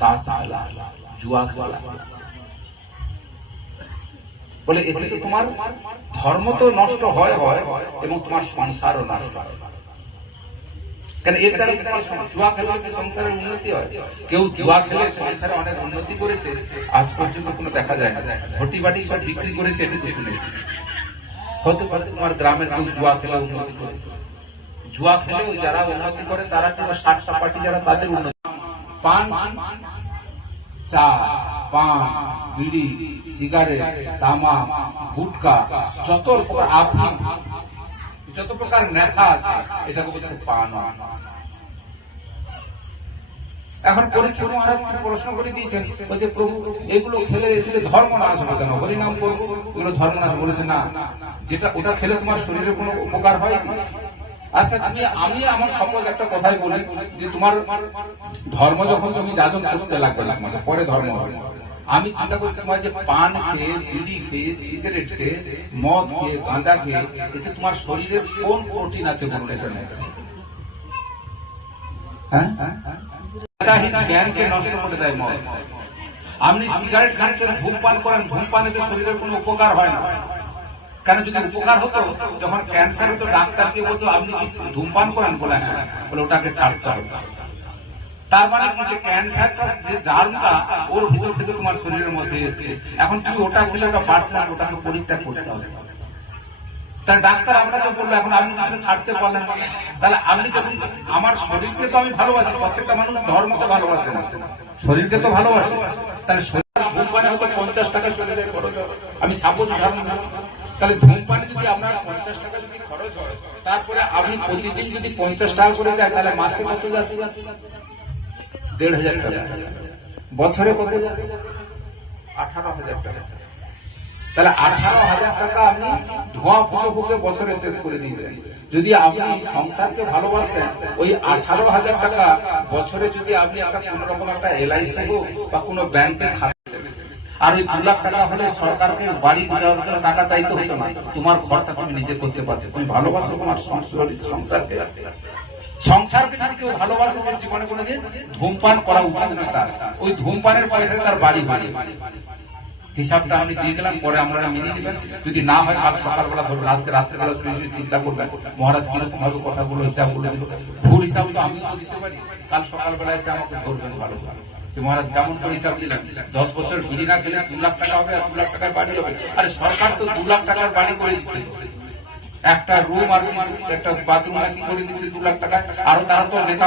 তাস খেলা, জুয়া খেলা, বলে এতে তো তোমার ধর্ম তো নষ্ট হয় এবং তোমার সংসারও নষ্ট হয়। কেন এর কারণে জুয়া খেলে কি সংসারের উন্নতি হয়? কেউ জুয়া খেলে সংসারে অনেক উন্নতি করেছে আজ পর্যন্ত কোনো দেখা যায় না। ঘটি বাটি সব বিক্রি করেছে, এটুকু শুনেছি। হতে পারে তোমার গ্রামের কেউ জুয়া খেলে উন্নতি করেছে। জুয়া খেলে যারা উন্নতি করে তারা কিন্তু 60টা পার্টি যারা তাদের উন্নতি। পান, চা, পান, বিড়ি, সিগারেট, তামাক, গুটকা, যত প্রকার আফিম, যত প্রকার নেশা আছে এটাকে বলছে পান। এখন পরীক্ষা মহারাজ প্রশ্ন করে দিয়েছেন, বলছে প্রভু এগুলো খেলে এগুলো ধর্ম নাশ হবে কেন? হরিনাম করবো, এগুলো ধর্ম নাশ। বলেছে না, যেটা ওটা খেলে তোমার শরীরে কোনো উপকার হয়। আচ্ছা আমি আমার সপোজ একটা কথাই বলি যে তোমার ধর্ম যখন তুমি যাজন করতে লাগবে না, পরে ধর্ম হবে। আমি চিন্তা করতে পারি যে পান খেয়ে, বিড়ি খেয়ে, সিগারেট খেয়ে, মদ খেয়ে, গাঁজা খেয়ে এতে তোমার শরীরের কোন প্রোটিন আছে বলুন? এটা নেই। হ্যাঁ, জ্ঞানকে নষ্ট করে দেয় মদ। আপনি সিগারেট খাচ্ছেন, ধূমপান করেন, ধূমপান এতে শরীরের কোনো উপকার হয় না। কেন? যদি উপকার হতো, যখন ক্যান্সার হতো ডাক্তারকে বলতো আপনি কি ধূমপান করেন? বলে হ্যাঁ, বলে ওটাকে ছাড়তে হবে। তার মানে কি যে ক্যান্সারটা যে জার্মটা ওর ভিতর থেকে তোমার শরীরের মধ্যে এসেছে, এখন তুমি ওটা খেলে ওটা বাড়তে হবে, ওটাকে পরিত্যাগ করতে হবে। তাহলে ডাক্তার আপনাকে বললো, এখন আপনি ছাড়তে পারলেন না। তাহলে আপনি দেখুন, আমার শরীরকে তো আমি ভালোবাসি, প্রত্যেকটা মানুষ ধর্মকে ভালোবাসে না, শরীরকে তো ভালোবাসে। তাহলে শরীর ধূমপানে হয়তো 50 টাকা চলে যায় খরচ, আমি সাপোজ ধর্ম না। তাহলে ধূমপানে যদি আপনার 50 টাকা যদি খরচ হয়, তারপরে আপনি প্রতিদিন যদি 50 টাকা করে যায়, তাহলে মাসে কত যাচ্ছে? 1,500 টাকা। বছরে কত যাচ্ছে? 18,000 টাকা। তাহলে 18,000 টাকা আপনি ধোঁয়া ফুঁকে বছরে শেষ করে দিয়েছেন। যদি আপনি সংসারকে ভালোবাসেন, ওই 18,000 টাকা বছরে যদি আপনি একটা কোন রকম একটা LIC বা কোনো ব্যাংকে খাতে, আর ওই 2 লাখ টাকা হলে সরকারকে বাড়ি দেওয়ার জন্য টাকা চাইতে হতো না, তোমার ঘরটা তুমি নিজে করতে পারবে। তুমি ভালোবাসো তোমার সংসারকে। সংসারকে যদি কেউ ভালোবাসে, সে জীবনে কোনোদিন ধূমপান করা উচিত না তার। ওই ধূমপানের পয়সায় তার বাড়ি বাড়ি। হিসাবটা আমি দিয়ে গেলাম, পরে আমরা মিলে নেবেন। যদি না হয় কাল সকালবেলা ধরুন, আজকে রাত্রেবেলা চিন্তা করবেন মহারাজ কিরকম ভাবে কথাগুলো হিসাবগুলো দিল। ভুল হিসাব তো আমিও তো দিতে পারি। কাল সকালবেলা এসে আমাকে ধরবেন ভালো যে মহারাজ কেমন করে হিসাব দিলেন, 10 বছর বিড়ি না খেলে 2 লাখ টাকা হবে, আর 2 লাখ টাকার বাড়ি হবে। আরে সরকার তো 2 লাখ টাকার বাড়ি করে দিচ্ছে, একটা রুম আর একটা বাথরুম নাকি করে দিচ্ছে 2 লাখ টাকা। আরো তারা তো নেতা